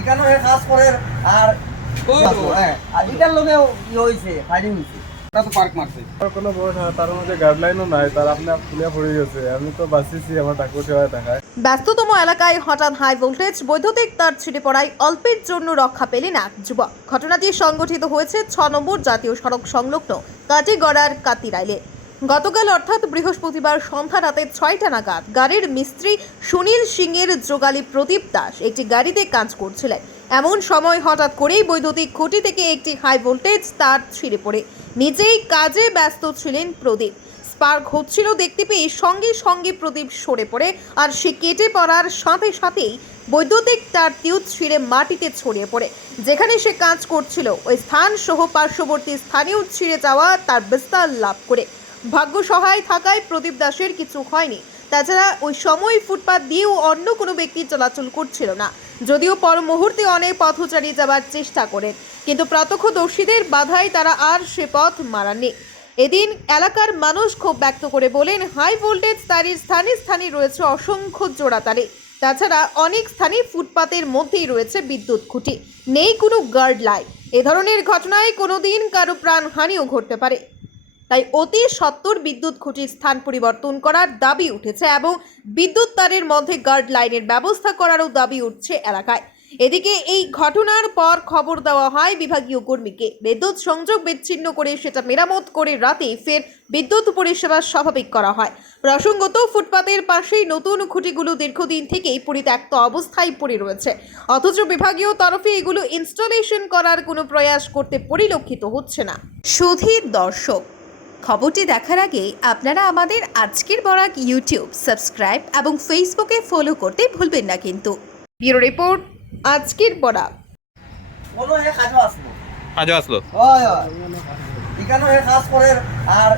এখানেও হে কাজ করে আর হ্যাঁ। আর এটার ই হয়েছে ফাইটিং হয়েছে। ওটা তো পার্ক মারছে। আর কোনো তার মধ্যে গাইডলাইনও নাই তার আপনি খুলিয়া পড়ে গেছে। আমি তো বাঁচিছি আমার ঠাকুর সেবায় দেখায়। ব্যস্ততম এলাকায় হঠাৎ হাই ভোল্টেজ বৈদ্যুতিক তার ছিঁড়ে পড়ায় অল্পের জন্য রক্ষা পেলেন এক যুবক। ঘটনাটি সংগঠিত হয়েছে ছ নম্বর জাতীয় সড়ক সংলগ্ন কাটিগড়ার কাতিরাইলে। গতকাল অর্থাৎ বৃহস্পতিবার সন্ধ্যা রাতে ছয়টা নাগাদ গাড়ির মিস্ত্রি সুনীল সিংয়ের যোগালী প্রদীপ দাস একটি গাড়িতে কাজ করছিলেন। এমন সময় হঠাৎ করেই বৈদ্যুতিক খুঁটি থেকে একটি হাই ভোল্টেজ তার ছিঁড়ে পড়ে। নিজেই কাজে ব্যস্ত ছিলেন প্রদীপ। স্পার্ক হচ্ছিল দেখতে পেয়ে সঙ্গে সঙ্গে প্রদীপ সরে পড়ে আর সে কেটে পড়ার সাথে সাথেই বৈদ্যুতিক তার টিউব ছিঁড়ে মাটিতে ছড়িয়ে পড়ে, যেখানে সে কাজ করছিল। ওই স্থান সহ পার্শ্ববর্তী স্থানীয় ছিঁড়ে যাওয়া তার বিস্তার লাভ করে। ভাগ্য সহায় থাকায় প্রদীপ দাসের কিছু হয়নি। তাছাড়া ওই সময় ফুটপাত দিয়েও অন্য কোনো ব্যক্তি চলাচল করছিল না। যদিও পর মুহূর্তে অনেক পথচারী যাবার চেষ্টা করেন। কিন্তু প্রত্যক্ষদর্শীদের বাধায় তারা আর সে পথ মারাননি। এদিন এলাকার মানুষ ক্ষোভ ব্যক্ত করে বলেন, হাই ভোল্টেজ তারের স্থানে স্থানে রয়েছে অসংখ্য জোড়া তারে তাছাড়া অনেক স্থানে ফুটপাতের মধ্যেই রয়েছে বিদ্যুৎ খুঁটি। নেই কোনো গার্ড লাইন এ ধরনের ঘটনায় কোনোদিন কারও প্রাণহানিও ঘটতে পারে। তাই অতি সত্বর বিদ্যুৎ খুঁটির স্থান পরিবর্তন করার দাবি উঠেছে এবং বিদ্যুৎ তারের মধ্যে গার্ড লাইনের ব্যবস্থা করারও দাবি উঠছে এলাকায়। এদিকে এই ঘটনার পর খবর দেওয়া হয় বিভাগীয় কর্মীকে। বিদ্যুৎ সংযোগ বিচ্ছিন্ন করে সেটা মেরামত করে রাতে ফের বিদ্যুৎ পরিষেবা স্বাভাবিক করা হয়। প্রসঙ্গত, ফুটপাতের পাশেই নতুন খুঁটিগুলো দীর্ঘদিন থেকেই পরিত্যক্ত অবস্থায় পড়ে রয়েছে। অথচ বিভাগীয় তরফে এগুলো ইনস্টলেশন করার কোনো প্রয়াস করতে পরিলক্ষিত হচ্ছে না। সুধীর দর্শক খবরটি দেখার আগে আপনারা আমাদের আজকের বরাক ইউটিউব সাবস্ক্রাইব এবং ফেসবুকে ফলো করতে ভুলবেন না কিন্তু। ব্যুরো রিপোর্ট আজকের বরাক। আজও আসলো। হয় হয়। এখানেও হে কাজ করে আর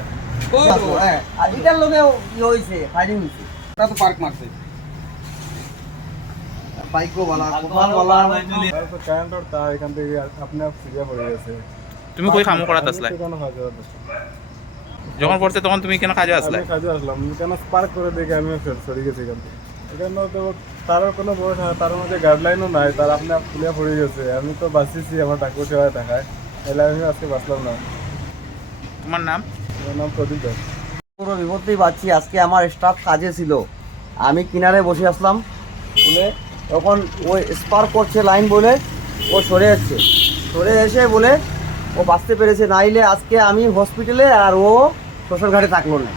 হ্যাঁ। আর এটার লোকেও ই হয়েছে ফাইটিং হয়েছে ওটা তো পার্ক মারছে। বাইকও বলা কোপাল বলা আর তো এখান থেকে আপনি খুলিয়া পড়ে গেছে। তুমি কই কাম করাত আসলা যখন পড়ছে তখন তুমি কেন কাজে আসলে? কাজে আসলাম। কেন স্পার্ক করে দেখে আমি ফের সরে গেছি এখান তো তার কোনো তার মধ্যে গাইডলাইনও নাই তার আপনি খুলিয়া পড়ে গেছে। আমি তো বাঁচিছি আমার ঠাকুর সেবায় দেখায়। এলে আমি আজকে বাঁচলাম না। তোমার নাম? আমার নাম প্রদীপ দাস। পুরো বিপত্তেই পাচ্ছি আজকে আমার স্টাফ কাজে ছিল। আমি কিনারে বসে আসলাম। বলে তখন ওই স্পার্ক করছে লাইন বলে ও সরে যাচ্ছে। সরে এসে বলে ও বাঁচতে পেরেছে নাইলে আজকে আমি হসপিটালে আর ও শ্মশানঘাটে থাকল না।